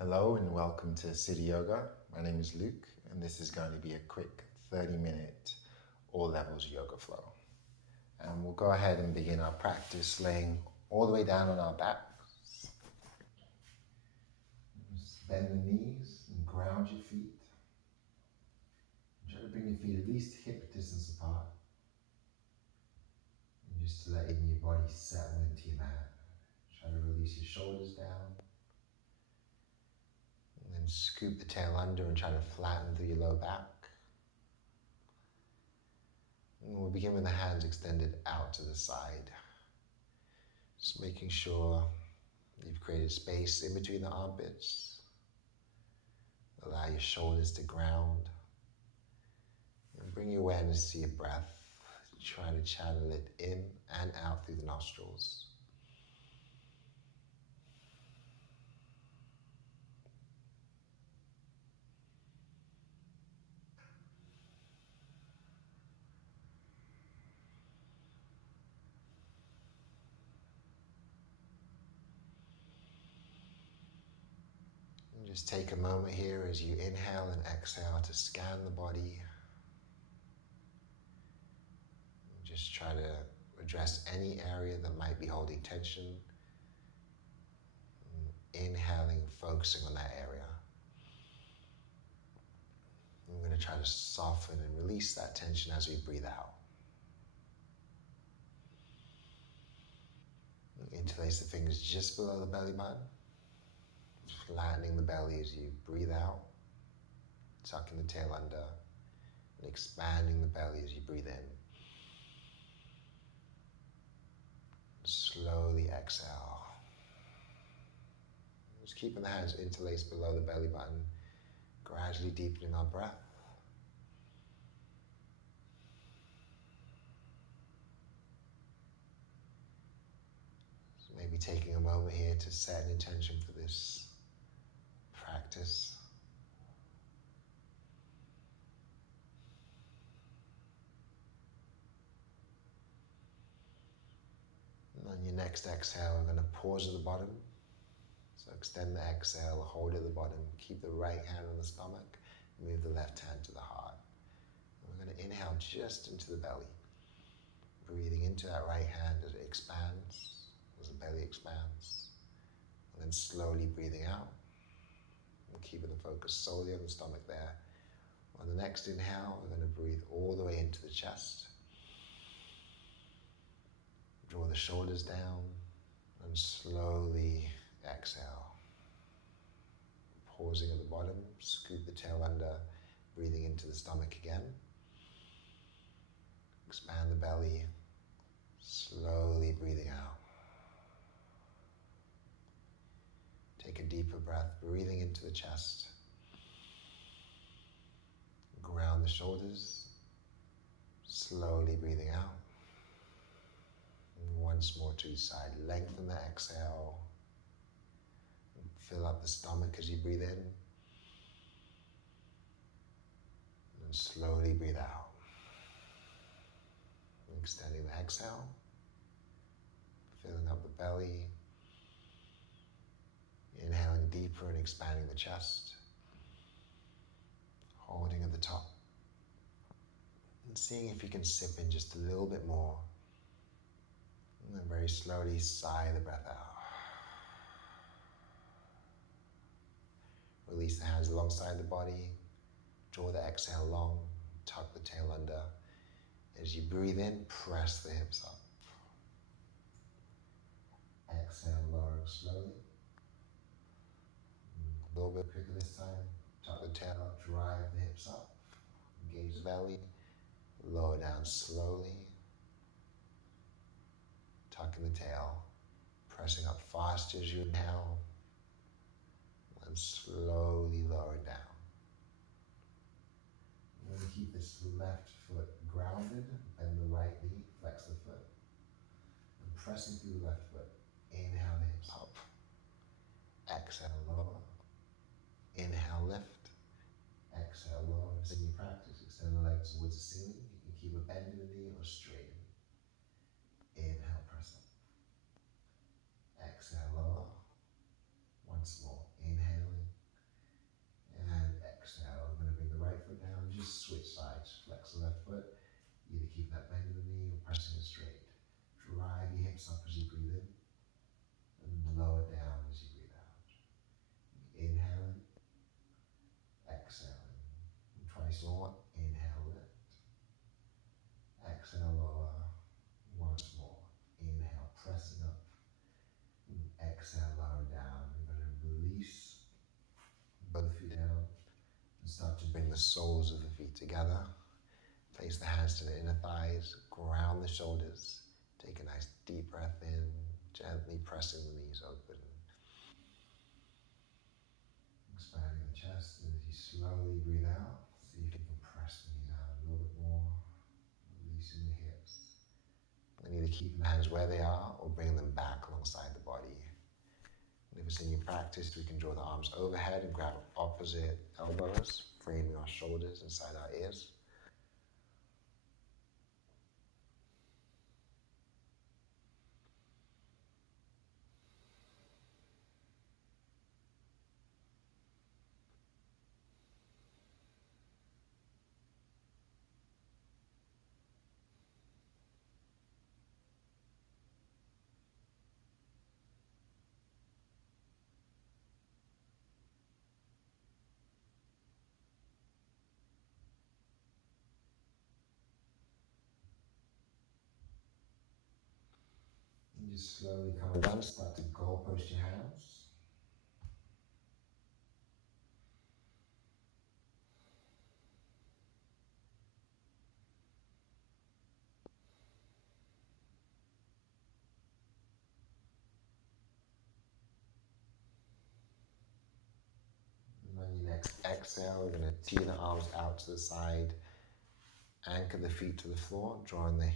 Hello and welcome to City Yoga. My name is Luke and this is going to be a quick 30-minute all levels yoga flow. And we'll go ahead and begin our practice laying all the way down on our backs. Just bend the knees and ground your feet. Try to bring your feet at least hip distance apart. And just to let your body settle into your mat. Try to release your shoulders down. And then scoop the tail under and try to flatten through your low back. And we'll begin with the hands extended out to the side. Just making sure you've created space in between the armpits. Allow your shoulders to ground. And bring your awareness to your breath. Try to channel it in and out through the nostrils. And just take a moment here as you inhale and exhale to scan the body. And just try to address any area that might be holding tension. Inhaling, focusing on that area. We're going to try to soften and release that tension as we breathe out. Interlace the fingers just below the belly button. Flattening the belly as you breathe out. Tucking the tail under. And expanding the belly as you breathe in. Slowly exhale. Just keeping the hands interlaced below the belly button. Gradually deepening our breath. So maybe taking a moment here to set an intention for this practice. And on your next exhale, we're going to pause at the bottom. So extend the exhale, hold at the bottom, keep the right hand on the stomach, move the left hand to the heart. And we're going to inhale just into the belly, breathing into that right hand as it expands, as the belly expands, and then slowly breathing out, and keeping the focus solely on the stomach there. On the next inhale, we're going to breathe all the way into the chest. Draw the shoulders down and slowly exhale. Pausing at the bottom, scoop the tail under, breathing into the stomach again. Expand the belly, slowly breathing out. Take a deeper breath, breathing into the chest. Ground the shoulders, slowly breathing out. And once more to each side, lengthen the exhale. Fill up the stomach as you breathe in. And slowly breathe out. Extending the exhale. Filling up the belly. Inhaling deeper and expanding the chest. Holding at the top. And seeing if you can sip in just a little bit more. And then very slowly sigh the breath out. Release the hands alongside the body. Draw the exhale long. Tuck the tail under. As you breathe in, press the hips up. Exhale, lowering slowly. A little bit quicker this time. Tuck the tail up, drive the hips up. Engage the belly. Lower down slowly. Tucking the tail. Pressing up fast as you inhale. And slowly lowering down. We're going to keep this left foot grounded. Bend the right knee, flex the foot. And pressing through the left foot. Inhale the hips up. Exhale, lower. Inhale, lift. Exhale, lower. As in your practice, extend the legs towards the ceiling. You can keep a bend in the knee or straighten. Inhale, press up. Exhale, lower. Once more. Inhaling. hips up as you breathe in, and lower down as you breathe out. Inhaling, exhaling. And twice more. Inhale, lift. Exhale, lower. Once more. Inhale, pressing up. And exhale, lower down. We're going to release both feet down and start to bring the soles of the feet together. Place the hands to the inner thighs, ground the shoulders. Take a nice deep breath in, gently pressing the knees open. Expanding the chest, and as you slowly breathe out, see if you can press the knees out a little bit more, releasing the hips. And either keep the hands where they are or bring them back alongside the body. And if it's in your practice, we can draw the arms overhead and grab opposite elbows, framing our shoulders inside our ears. And just slowly come down, start to goalpost your hands. And on your next exhale, we're going to tee the arms out to the side, anchor the feet to the floor, drawing the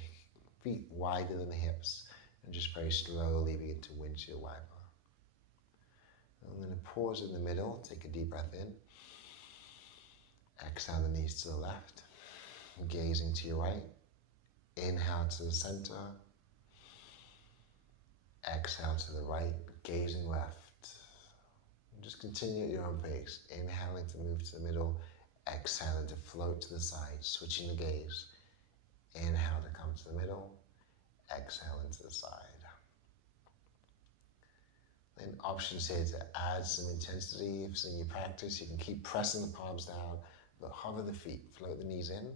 feet wider than the hips, and just very slowly begin to windshield wiper. I'm going to pause in the middle, take a deep breath in. Exhale the knees to the left, gazing to your right. Inhale to the center. Exhale to the right, gazing left. And just continue at your own pace. Inhaling to move to the middle. Exhaling to float to the side, switching the gaze. Inhale to come to the middle. Exhale into the side. Then options here to add some intensity. If it's in your practice, you can keep pressing the palms down, but hover the feet, float the knees in,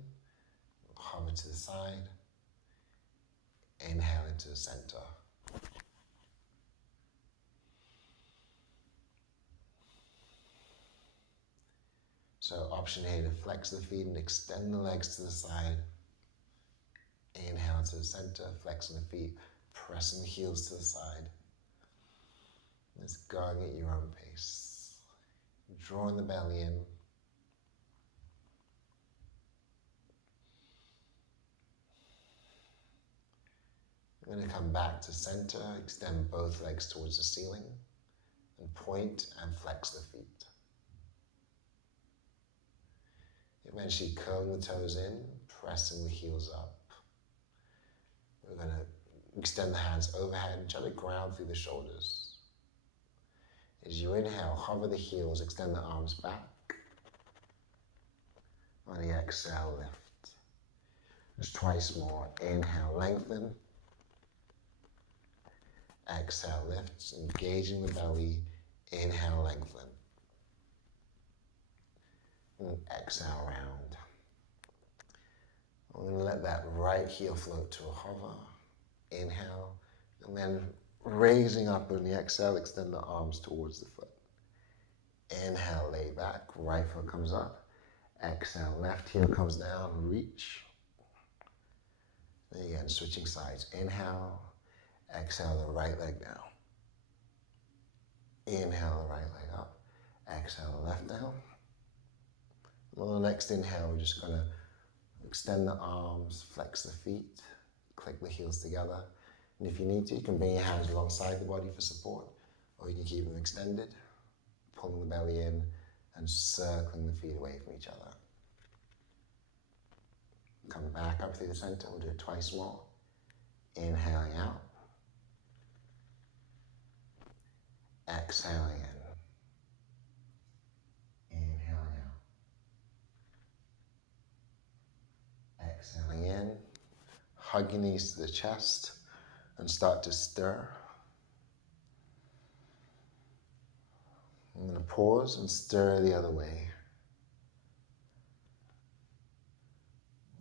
hover to the side, inhale into the center. So option here to flex the feet and extend the legs to the side. Inhale to the center, flexing the feet, pressing the heels to the side. Just going at your own pace. Drawing the belly in. You're going to come back to center, extend both legs towards the ceiling, and point and flex the feet. Eventually curling the toes in, pressing the heels up. We're going to extend the hands overhead and try to ground through the shoulders. As you inhale, hover the heels, extend the arms back. On the exhale, lift. Just twice more. Inhale, lengthen. Exhale, lift, engaging the belly. Inhale, lengthen. And exhale, round. I'm going to let that right heel float to a hover. Inhale, and then raising up on the exhale, extend the arms towards the foot. Inhale, lay back, right foot comes up. Exhale, left heel comes down, reach. Then again, switching sides. Inhale, exhale the right leg down. Inhale the right leg up. Exhale the left down. On the next inhale, we're just going to extend the arms, flex the feet, click the heels together. And if you need to, you can bring your hands alongside the body for support, or you can keep them extended, pulling the belly in and circling the feet away from each other. Come back up through the center, we'll do it twice more. Inhaling out. Exhaling in. Inhaling out. Exhaling in. Hug your knees to the chest. and start to stir. I'm going to pause and stir the other way.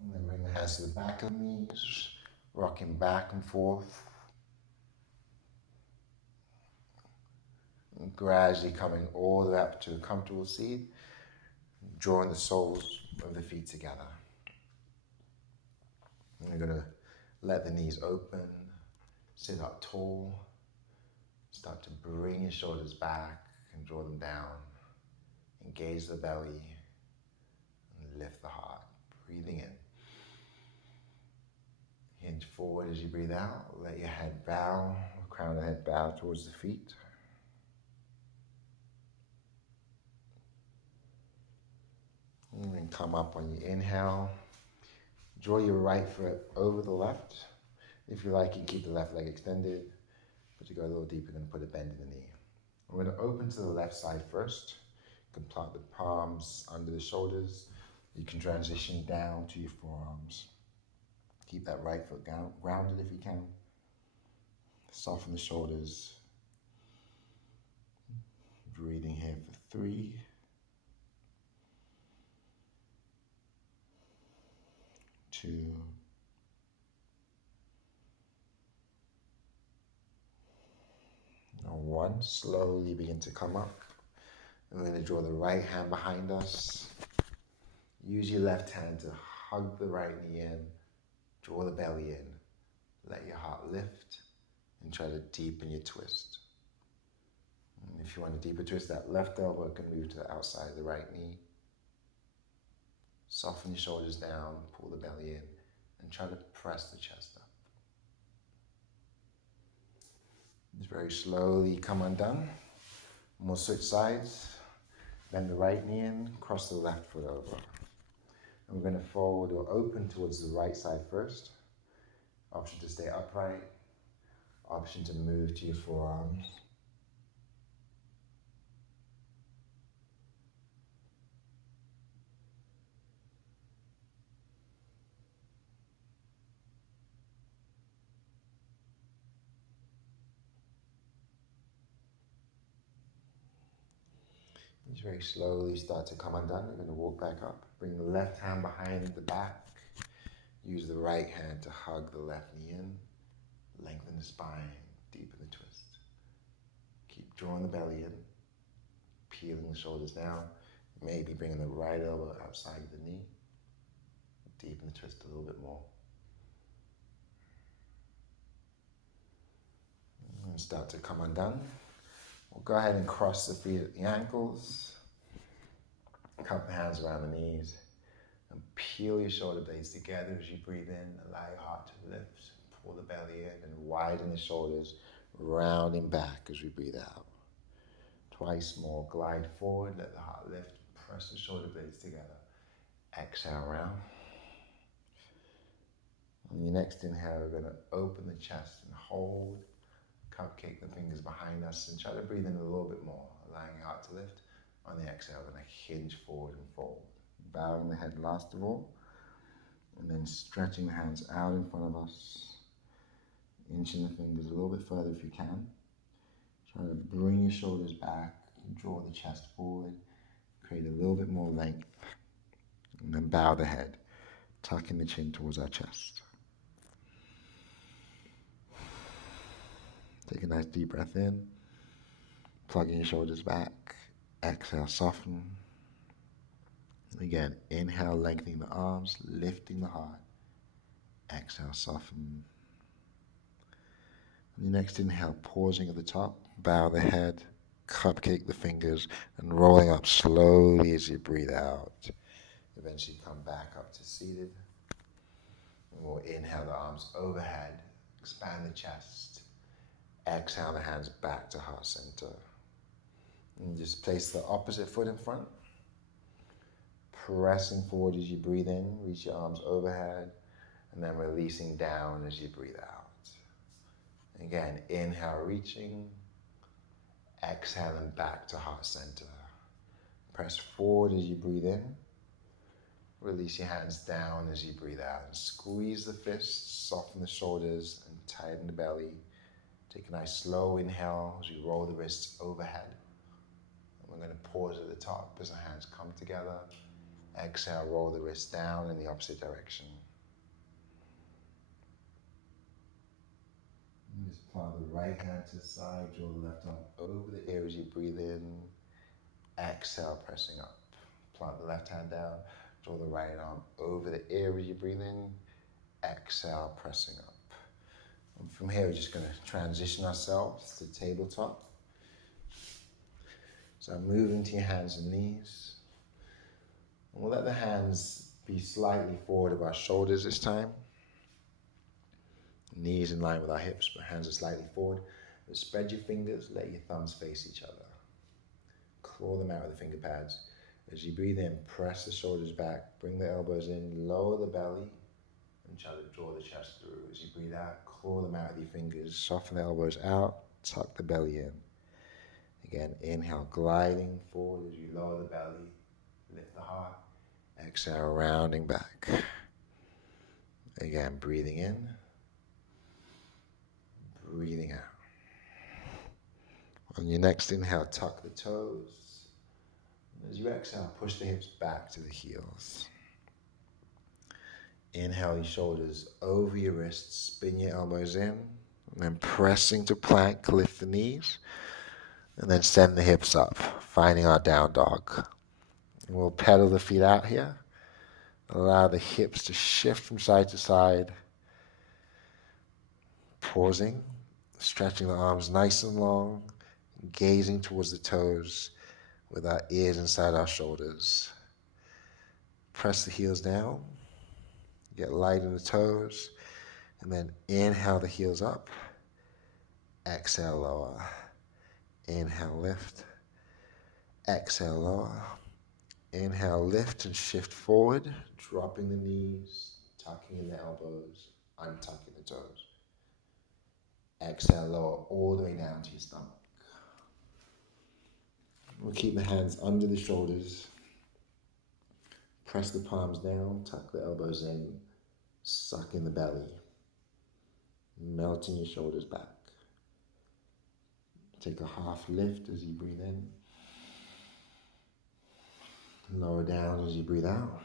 And then bring the hands to the back of the knees, rocking back and forth. And gradually coming all the way up to a comfortable seat, drawing the soles of the feet together. And you're going to let the knees open, sit up tall, start to bring your shoulders back and draw them down. Engage the belly and lift the heart. Breathing in. Hinge forward as you breathe out. Let your head bow, crown of the head bow towards the feet. And then come up on your inhale. Draw your right foot over the left. If you like, you can keep the left leg extended. But to go a little deeper, you're going to put a bend in the knee. We're going to open to the left side first. You can plant the palms under the shoulders. You can transition down to your forearms. Keep that right foot down, grounded if you can. Soften the shoulders. Breathing here for 3, 2, 1. Slowly begin to come up. And we're going to draw the right hand behind us. Use your left hand to hug the right knee in. Draw the belly in. Let your heart lift and try to deepen your twist. And if you want a deeper twist, that left elbow can move to the outside of the right knee. Soften your shoulders down, pull the belly in, and try to press the chest up. Just very slowly come undone. And we'll switch sides. Bend the right knee in, cross the left foot over. And we're going to forward or open towards the right side first. Option to stay upright. Option to move to your forearms. Just very slowly start to come undone. We're going to walk back up. Bring the left hand behind the back. Use the right hand to hug the left knee in. Lengthen the spine, deepen the twist. Keep drawing the belly in. Peeling the shoulders down. Maybe bringing the right elbow outside the knee. Deepen the twist a little bit more. And start to come undone. We'll go ahead and cross the feet at the ankles. Cup the hands around the knees. And peel your shoulder blades together as you breathe in. Allow your heart to lift. Pull the belly in and widen the shoulders. Rounding back as we breathe out. Twice more. Glide forward. Let the heart lift. Press the shoulder blades together. Exhale round. On your next inhale, we're going to open the chest and hold. Cupcake the fingers behind us and try to breathe in a little bit more, allowing your heart to lift. On the exhale, we're going to hinge forward and fold. Bowing the head last of all, and then stretching the hands out in front of us. Inching the fingers a little bit further if you can. Try to bring your shoulders back, draw the chest forward, create a little bit more length, and then bow the head, tucking the chin towards our chest. Take a nice deep breath in, plugging your shoulders back. Exhale, soften. Again, inhale, lengthening the arms, lifting the heart. Exhale, soften. And your next inhale, pausing at the top, bow the head, cupcake the fingers, and rolling up slowly as you breathe out. Eventually come back up to seated. And we'll inhale the arms overhead, expand the chest. Exhale the hands back to heart center. And just place the opposite foot in front. Pressing forward as you breathe in, reach your arms overhead, and then releasing down as you breathe out. Again, inhale, reaching. Exhaling back to heart center. Press forward as you breathe in. Release your hands down as you breathe out and squeeze the fists, soften the shoulders and tighten the belly. Take a nice slow inhale as you roll the wrists overhead. And we're going to pause at the top as the hands come together. Exhale, roll the wrists down in the opposite direction. And just plant the right hand to the side, draw the left arm over the ear as you breathe in. Exhale, pressing up. Plant the left hand down, draw the right arm over the ear as you breathe in. Exhale, pressing up. And from here, we're just going to transition ourselves to tabletop. So move into your hands and knees. And we'll let the hands be slightly forward of our shoulders this time. Knees in line with our hips, but hands are slightly forward. But spread your fingers, let your thumbs face each other. Claw them out with the finger pads. As you breathe in, press the shoulders back, bring the elbows in, lower the belly, and try to draw the chest through. As you breathe out, claw them out with your fingers, soften the elbows out, tuck the belly in. Again, inhale, gliding forward as you lower the belly, lift the heart. Exhale, rounding back. Again, breathing in, breathing out. On your next inhale, tuck the toes. As you exhale, push the hips back to the heels. Inhale your shoulders over your wrists, spin your elbows in, and then pressing to plank, lift the knees, and then send the hips up, finding our down dog. And we'll pedal the feet out here. Allow the hips to shift from side to side. Pausing, stretching the arms nice and long, gazing towards the toes with our ears inside our shoulders. Press the heels down, get light in the toes, and then inhale the heels up, exhale lower, inhale lift, exhale lower, inhale lift and shift forward, dropping the knees, tucking in the elbows, untucking the toes. Exhale lower all the way down to your stomach. We'll keep the hands under the shoulders. Press the palms down, tuck the elbows in, suck in the belly, melting your shoulders back. Take a half lift as you breathe in. Lower down as you breathe out.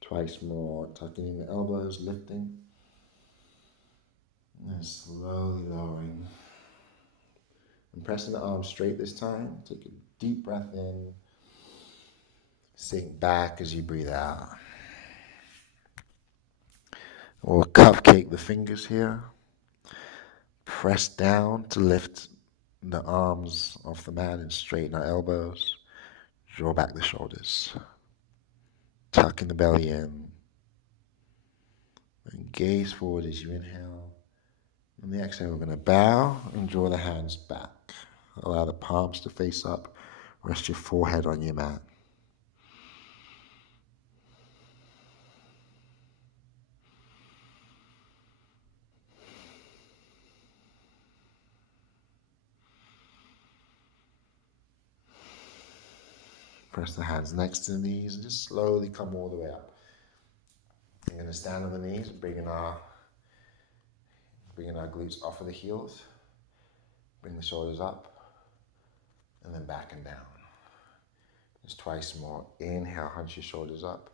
Twice more, tucking in the elbows, lifting. And slowly lowering. And pressing the arms straight this time. Take a deep breath in. Sink back as you breathe out. We'll cupcake the fingers here. Press down to lift the arms off the mat and straighten our elbows. Draw back the shoulders. Tucking the belly in. And gaze forward as you inhale. On the exhale, we're going to bow and draw the hands back. Allow the palms to face up. Rest your forehead on your mat. Press the hands next to the knees and just slowly come all the way up. We're going to stand on the knees, bringing our glutes off of the heels. Bring the shoulders up and then back and down. Just twice more. Inhale, hunch your shoulders up.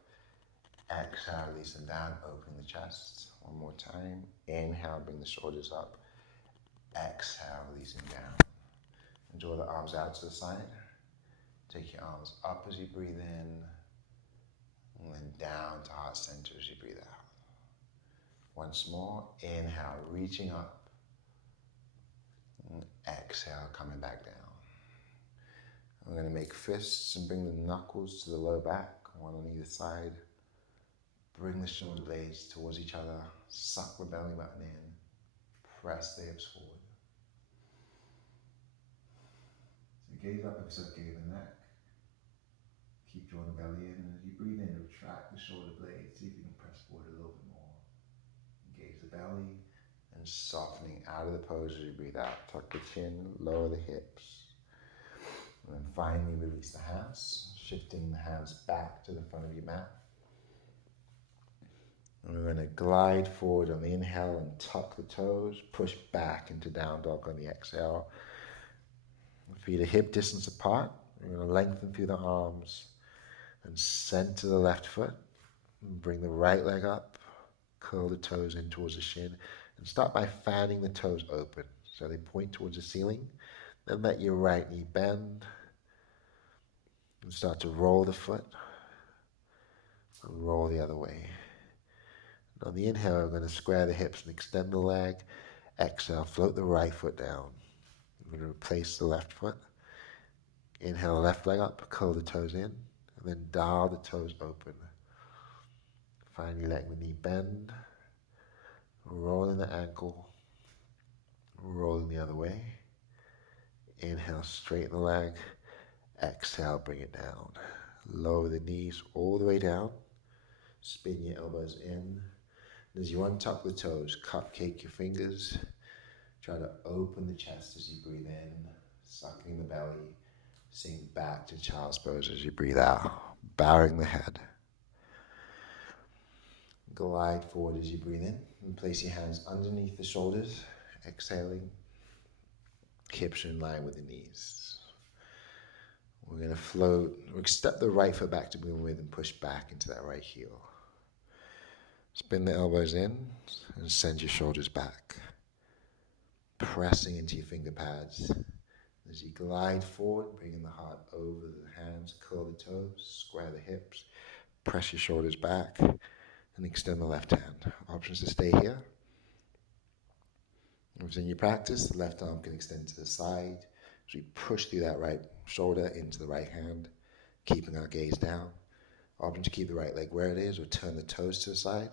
Exhale, release them down, open the chest. One more time. Inhale, bring the shoulders up. Exhale, release them down. And draw the arms out to the side. Take your arms up as you breathe in, and then down to heart center as you breathe out. Once more, inhale, reaching up, and exhale, coming back down. I'm going to make fists and bring the knuckles to the low back, one on either side. Bring the shoulder blades towards each other, suck the belly button in, press the hips forward. So gaze up if it's okay with the neck. Keep drawing the belly in, and as you breathe in, retract the shoulder blades. See if you can press forward a little bit more. Engage the belly, and softening out of the pose as you breathe out. Tuck the chin, lower the hips. And then finally release the hands, shifting the hands back to the front of your mat. And we're going to glide forward on the inhale and tuck the toes, push back into down dog on the exhale. Feet are hip distance apart. We're going to lengthen through the arms and center the left foot. Bring the right leg up, curl the toes in towards the shin, and start by fanning the toes open so they point towards the ceiling. Then let your right knee bend and start to roll the foot and roll the other way. And on the inhale, we're going to square the hips and extend the leg. Exhale, float the right foot down. We're going to replace the left foot. Inhale, left leg up, curl the toes in, and then dial the toes open. Finally, letting the knee bend, rolling the ankle, rolling the other way. Inhale, straighten the leg. Exhale, bring it down. Lower the knees all the way down. Spin your elbows in. As you untuck the toes, cupcake your fingers. Try to open the chest as you breathe in, sucking the belly. Sink back to child's pose as you breathe out, bowing the head. Glide forward as you breathe in and place your hands underneath the shoulders, exhaling. Hips are in line with the knees. We're going to float, we'll step the right foot back to begin with and push back into that right heel. Spin the elbows in and send your shoulders back. Pressing into your finger pads. As you glide forward, bringing the heart over the hands, curl the toes, square the hips, press your shoulders back, and extend the left hand. Options to stay here. If in your practice, the left arm can extend to the side. As we push through that right shoulder into the right hand, keeping our gaze down. Option to keep the right leg where it is, or turn the toes to the side,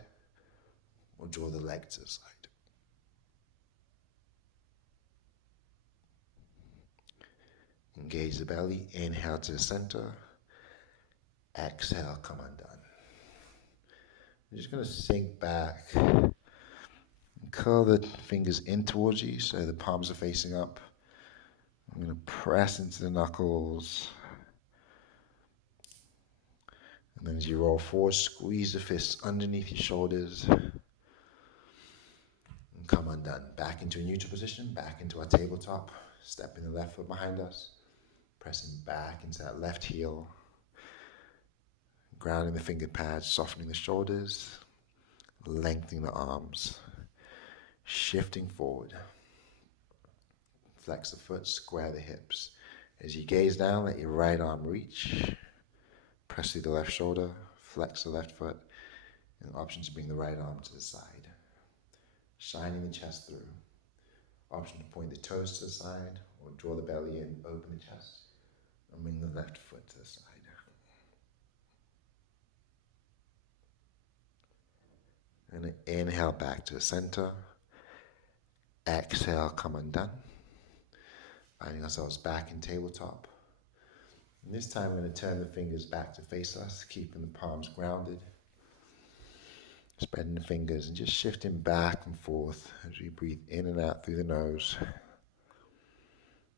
or draw the leg to the side. Engage the belly, inhale to the center, exhale, come undone. You're just going to sink back, curl the fingers in towards you so the palms are facing up. I'm going to press into the knuckles. And then as you roll forward, squeeze the fists underneath your shoulders. And come undone. Back into a neutral position, back into our tabletop. Stepping the left foot behind us. Pressing back into that left heel. Grounding the finger pads, softening the shoulders. Lengthening the arms. Shifting forward. Flex the foot, square the hips. As you gaze down, let your right arm reach. Press through the left shoulder, flex the left foot, and option to bring the right arm to the side. Shining the chest through. Option to point the toes to the side, or draw the belly in, open the chest, and bring the left foot to the side. And inhale back to the center. Exhale, come undone. Finding ourselves back in tabletop. And this time we're going to turn the fingers back to face us, keeping the palms grounded. Spreading the fingers and just shifting back and forth as we breathe in and out through the nose.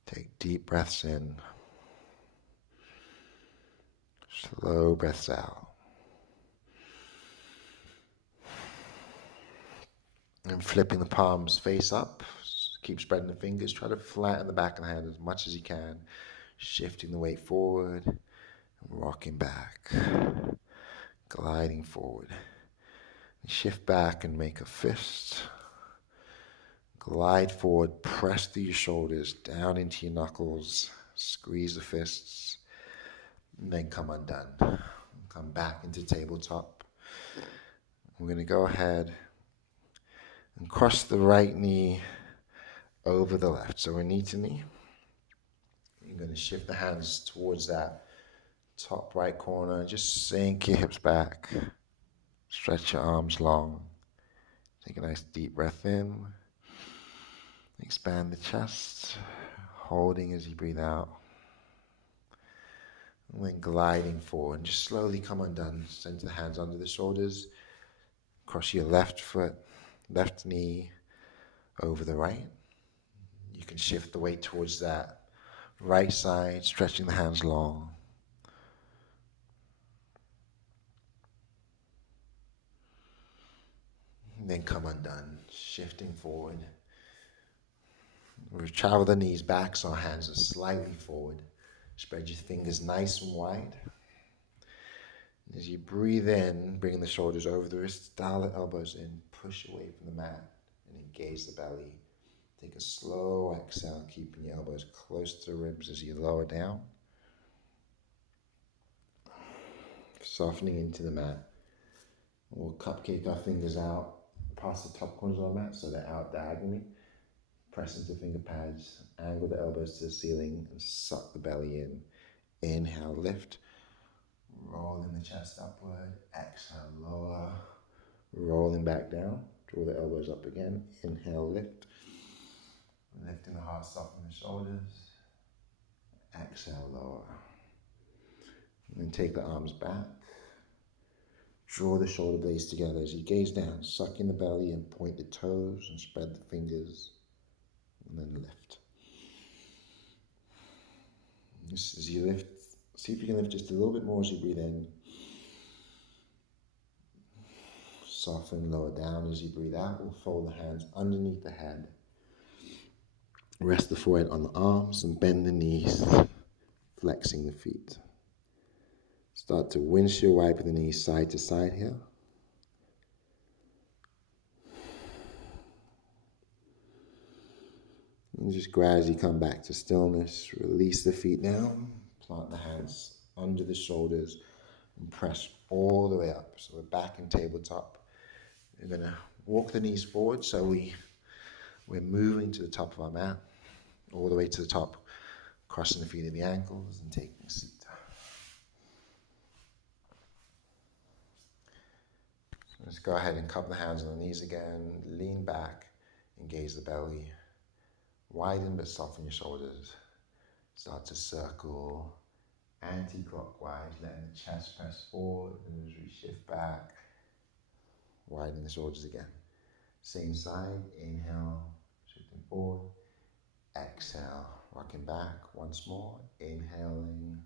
Take deep breaths in. Slow breaths out. And flipping the palms face up. Keep spreading the fingers. Try to flatten the back of the hand as much as you can. Shifting the weight forward and rocking back. Gliding forward. Shift back and make a fist. Glide forward, press through your shoulders, down into your knuckles, squeeze the fists, and then come undone. Come back into tabletop. We're going to go ahead and cross the right knee over the left. So we're knee to knee. You're going to shift the hands towards that top right corner. Just sink your hips back. Stretch your arms long. Take a nice deep breath in. Expand the chest. Holding as you breathe out. And then gliding forward. Just slowly come undone. Center the hands under the shoulders. Cross your left foot, left knee over the right. You can shift the weight towards that Right side, stretching the hands long. And then come undone, shifting forward. We travel the knees back so our hands are slightly forward. Spread your fingers nice and wide. As you breathe in, bring the shoulders over the wrists, dial the elbows in, push away from the mat, and engage the belly. Take a slow exhale, keeping your elbows close to the ribs as you lower down. Softening into the mat. We'll cupcake our fingers out past the top corners of our mat so they're out diagonally. Press into finger pads, angle the elbows to the ceiling, and suck the belly in. Inhale, lift. Rolling the chest upward. Exhale, lower. Rolling back down. Draw the elbows up again. Inhale, lift. Lifting the heart, soften the shoulders. Exhale, lower. And then take the arms back. Draw the shoulder blades together as you gaze down. Suck in the belly and point the toes and spread the fingers. And then lift. Just as you lift, see if you can lift just a little bit more as you breathe in. Soften, lower down as you breathe out. We'll fold the hands underneath the head. Rest the forehead on the arms and bend the knees, flexing the feet. Start to windshield wipe the knees side to side here. And just gradually come back to stillness. Release the feet down. Plant the hands under the shoulders and press all the way up. So we're back in tabletop. We're going to walk the knees forward so we're moving to the top of our mat, all the way to the top, crossing the feet in the ankles and taking a seat. Let's go ahead and cup the hands on the knees again. Lean back, engage the belly. Widen but soften your shoulders. Start to circle anti-clockwise, letting the chest press forward, and as we shift back, widen the shoulders again. Same side, inhale, shifting forward. Exhale, rocking back once more. Inhaling,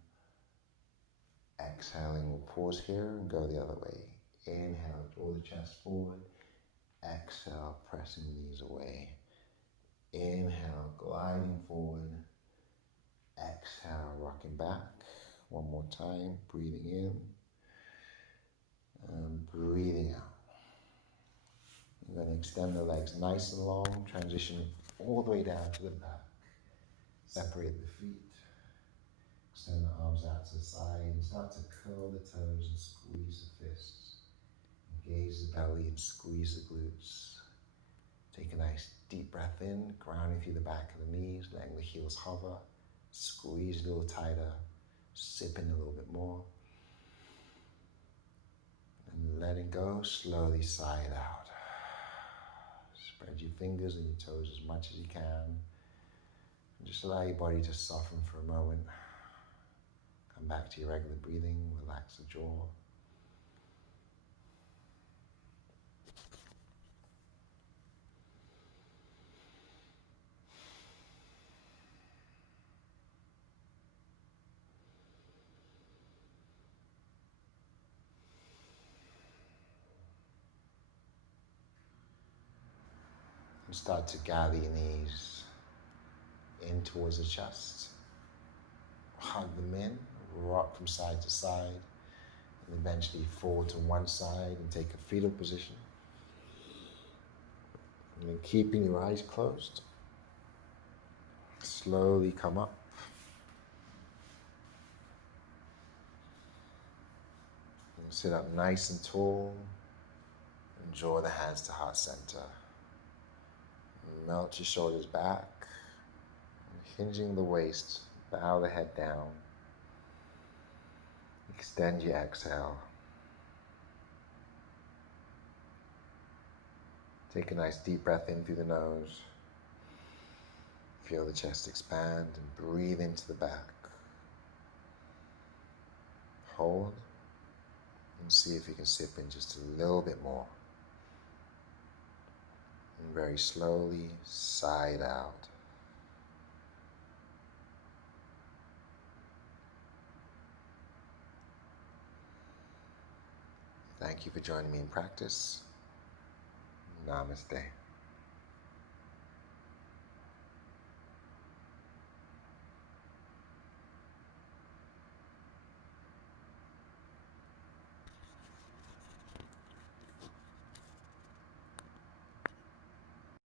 exhaling. We'll pause here and go the other way. Inhale, draw the chest forward. Exhale, pressing the knees away. Inhale, gliding forward. Exhale, rocking back. One more time, breathing in and breathing out. We're going to extend the legs nice and long, transition all the way down to the back. Separate the feet. Extend the arms out to the side and start to curl the toes and squeeze the fists. Engage the belly and squeeze the glutes. Take a nice deep breath in, grounding through the back of the knees, letting the heels hover. Squeeze a little tighter, sip in a little bit more. And letting go, slowly sigh it out. Spread your fingers and your toes as much as you can. And just allow your body to soften for a moment. Come back to your regular breathing, relax the jaw. And start to gather your knees in towards the chest. Hug them in, rock from side to side, and eventually fall to one side and take a fetal position. And then keeping your eyes closed, slowly come up. And sit up nice and tall and draw the hands to heart center. Melt your shoulders back, hinging the waist, bow the head down. Extend your exhale. Take a nice deep breath in through the nose. Feel the chest expand and breathe into the back. Hold and see if you can sip in just a little bit more. And very slowly sigh it out. Thank you for joining me in practice. Namaste.